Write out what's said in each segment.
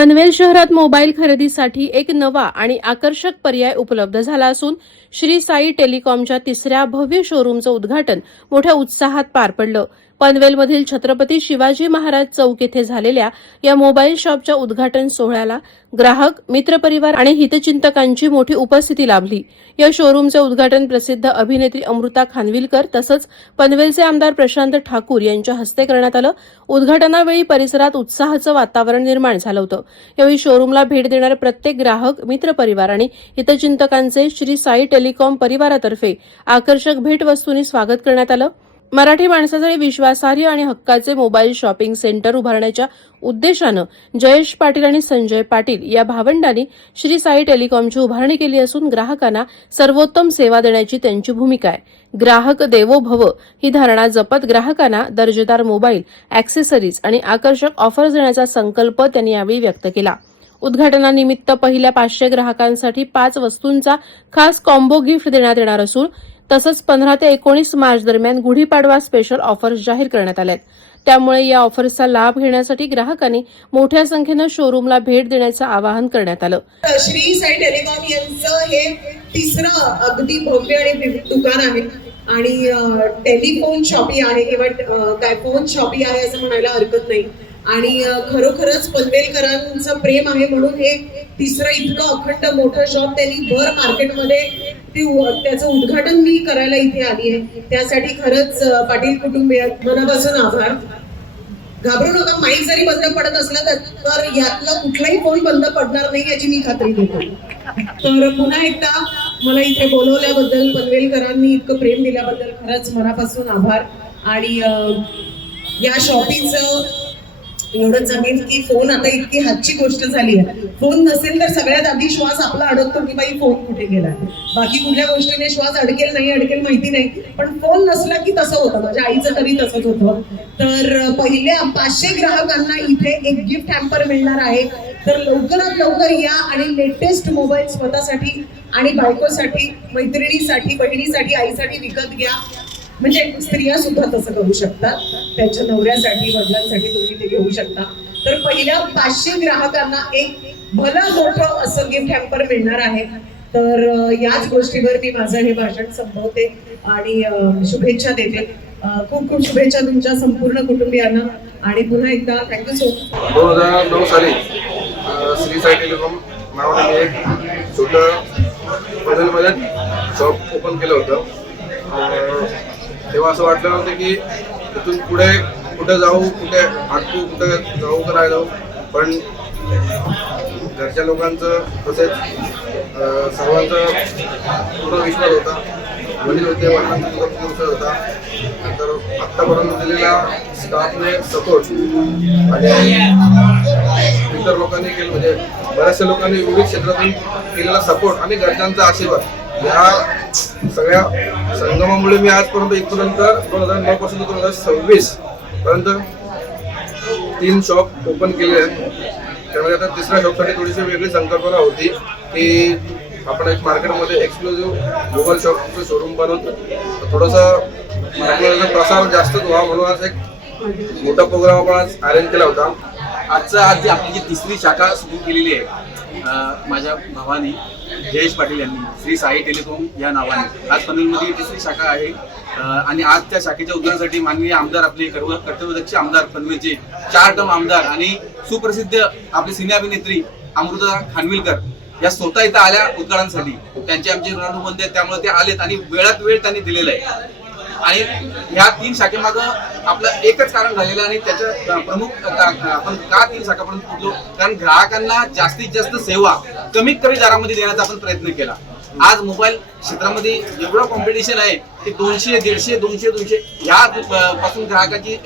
पनवेल शहरात मोबाईल खरेदीसाठी एक नवा आणि आकर्षक पर्याय उपलब्ध झाला असून श्री साई टेलिकॉमच्या तिसऱ्या भव्य शोरूमचं उद्घाटन मोठ्या उत्साहात पार पडलं. पनवेलमधील छत्रपती शिवाजी महाराज चौक येथे झालेल्या या मोबाईल शॉपच्या उद्घाटन सोहळ्याला ग्राहक, मित्रपरिवार आणि हितचिंतकांची मोठी उपस्थिती लाभली. या शोरूमचे उद्घाटन प्रसिद्ध अभिनेत्री अमृता खानविलकर तसंच पनवेलचे आमदार प्रशांत ठाकूर यांच्या हस्ते करण्यात आलं. उद्घाटनावेळी परिसरात उत्साहाचं वातावरण निर्माण झालं होतं. यावेळी शोरूमला भेट देणारे प्रत्येक ग्राहक, मित्रपरिवार आणि हितचिंतकांचे श्री साई टेलिकॉम परिवारातर्फे आकर्षक भेटवस्तूंनी स्वागत करण्यात आलं. मराठी माणसासाठी विश्वासार्ह आणि हक्काचे मोबाईल शॉपिंग सेंटर उभारण्याच्या उद्देशानं जयेश पाटील आणि संजय पाटील या भावंडांनी श्री साई टेलिकॉमची उभारणी केली असून ग्राहकांना सर्वोत्तम सेवा देण्याची त्यांची भूमिका आहे. ग्राहक देवो भव ही धारणा जपत ग्राहकांना दर्जेदार मोबाईल, ॲक्सेसरीज आणि आकर्षक ऑफर्स देण्याचा संकल्प त्यांनी यावेळी व्यक्त केला. उद्घाटनानिमित्त पहिल्या 500 ग्राहकांसाठी 5 वस्तूंचा खास कॉम्बो गिफ्ट देण्यात येणार असून तसंच 15 ते 19 मार्च दरम्यान गुढीपाडवा स्पेशल ऑफर्स जाहीर करण्यात आल्या आहेत. त्यामुळे या ऑफर्सचा लाभ घेण्यासाठी ग्राहकांनी मोठ्या संख्येनं शोरूमला भेट देण्याचं आवाहन करण्यात आलं. श्री साई टेलिकॉम यांचं हे तिसरं अगदी भव्य आणि दुकान आहे आणि टेलिफोन शॉपी आहे किंवा काय फोन शॉपी आहे असं म्हणायला हरकत नाही. आणि खरोखरच पनवेलकरांचं प्रेम आहे म्हणून हे तिसरं इतकं अखंड मोठं शॉप त्यांनी भर मार्केटमध्ये त्याचं उद्घाटन मी करायला इथे आली आहे. त्यासाठी खरंच पाटील कुटुंबीय मनापासून आभार. घाबरू नका, माईक जरी बंद पडत असला तर यातला कुठलाही फोन बंद पडणार नाही याची मी खात्री देतो. तर पुन्हा एकदा मला इथे बोलवल्याबद्दल, पनवेलकरांनी इतकं प्रेम दिल्याबद्दल खरंच मनापासून आभार. आणि या शॉपिंगचं एवढंच सांगेन की फोन आता इतकी हातची गोष्ट झाली आहे. फोन नसेल तर सगळ्यात आधी श्वास आपला अडकतो की बाई फोन कुठे गेला. बाकी कुठल्या गोष्टीने श्वास अडकेल नाही अडकेल माहिती नाही, पण फोन नसला की तसं होतं. माझ्या आईचं तरी तसंच होतं. तर पहिल्या 500 ग्राहकांना इथे एक गिफ्ट हॅम्पर मिळणार आहे. तर लवकरात लवकर या आणि लेटेस्ट मोबाईल स्वतःसाठी आणि बायकोसाठी, मैत्रिणीसाठी, बहिणीसाठी, आईसाठी विकत घ्या. म्हणजे स्त्रिया सुद्धा तसं करू शकतात, त्यांच्या नवऱ्यासाठी, वडिलांसाठी तुम्ही ते घेऊ शकता. तर पहिल्या 500 ग्राहकांना एक भलं मोठं असं गिफ्ट हॅम्पर मिळणार आहे. तर याच गोष्टीवर मी माझं हे भाषण संपवते आणि शुभेच्छा देते. खूप खूप शुभेच्छा तुमच्या संपूर्ण कुटुंबियांना आणि पुन्हा एकदा थँक्यू सो मच. 2009 साली श्री साई टेलिकॉम नावाने एक छोटं पनवेलमध्ये शॉप ओपन केलं होतं. तेव्हा असं वाटलं नव्हतं की इथून पुढे कुठे जाऊ, कुठे अटकू, कुठे जाऊ का नाही जाऊ. पण घरच्या लोकांचं तसेच सर्वांचा पूर्ण विश्वास होता. वडील होते, वडिलांचा पूर्ण विश्वास होता. तर आत्तापर्यंत दिलेला स्टाफने सपोर्ट आणि इतर लोकांनी केलं, म्हणजे बऱ्याचशा लोकांनी विविध क्षेत्रातून केलेला सपोर्ट आणि घरच्यांचा आशीर्वाद, या सगळ्या संगमामुळे मी आजपर्यंत इथपर्यंत 2009 पासून 2026 पर्यंत 3 शॉप ओपन केले आहेत. त्यामध्ये आता तिसऱ्या शॉपसाठी थोडीशी वेगळी संकल्पना होती की आपण एक मार्केटमध्ये एक्सक्लुझिव्ह मोबाईल शॉपचं शोरूम बनवतो. थोडंसं मार्केटचा प्रसार जास्त व्हावा म्हणून आज एक मोठा प्रोग्राम आपण आज अरेंज केला होता. आज आपली जी तिसरी शाखा सुरू केलेली आहे माझ्या भावानी जयेश पाटील यांनी श्री साई टेलिकॉम या नावाने, आज पनवेलमध्ये तिसरी शाखा आहे. आणि आज त्या शाखेच्या उद्घाटनासाठी माननीय आमदार, आपले कर्तव्यदक्ष आमदार, पनवेलचे 4 टर्म आमदार आणि सुप्रसिद्ध आपले सिने अभिनेत्री अमृता खानविलकर या स्वतः इथं आल्या उद्घाटनासाठी. त्यांचे आमचे ऋणानुबंध आहेत, त्यामुळे ते आलेत आणि वेळात वेळ त्यांनी दिलेला आहे. आणि ह्या 3 शाखेमागं आपलं एकच कारण झालेलं आणि त्याच्या प्रमुख आपण का 3 शाखापर्यंत पोहोचलो, कारण ग्राहकांना जास्तीत जास्त सेवा कमीत कमी दरामध्ये देण्याचा आपण प्रयत्न केला. आज मोबाईल क्षेत्रामध्ये एवढं कॉम्पिटिशन आहे की 200, 150, 200 ह्या पासून ग्राहकाची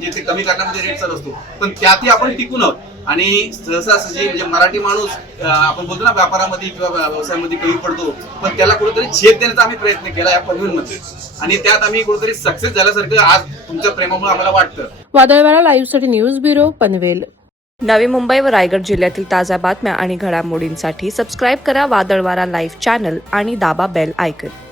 जे ते कमी करण्यामध्ये रेट चालू असतो. पण त्यातही आपण टिकून आहोत. आणि सहजासहजी म्हणजे मराठी माणूस आपण बोलतो ना, व्यापारामध्ये किंवा व्यवसायामध्ये कमी पडतो, पण त्याला कुठेतरी छेद देण्याचा आम्ही प्रयत्न केला या पनवेलमध्ये आणि त्यात आम्ही कुठेतरी सक्सेस झाल्यासारखं आज तुमच्या प्रेमामुळे आम्हाला वाटतं. वादळवारा लाईव्हसाठी न्यूज ब्युरो, पनवेल. नवी मुंबई व रायगड जिल्ह्यातील ताज्या बातम्या आणि घडामोडींसाठी सबस्क्राईब करा वादळवारा लाईव्ह चॅनल आणि दाबा बेल आयकॉन.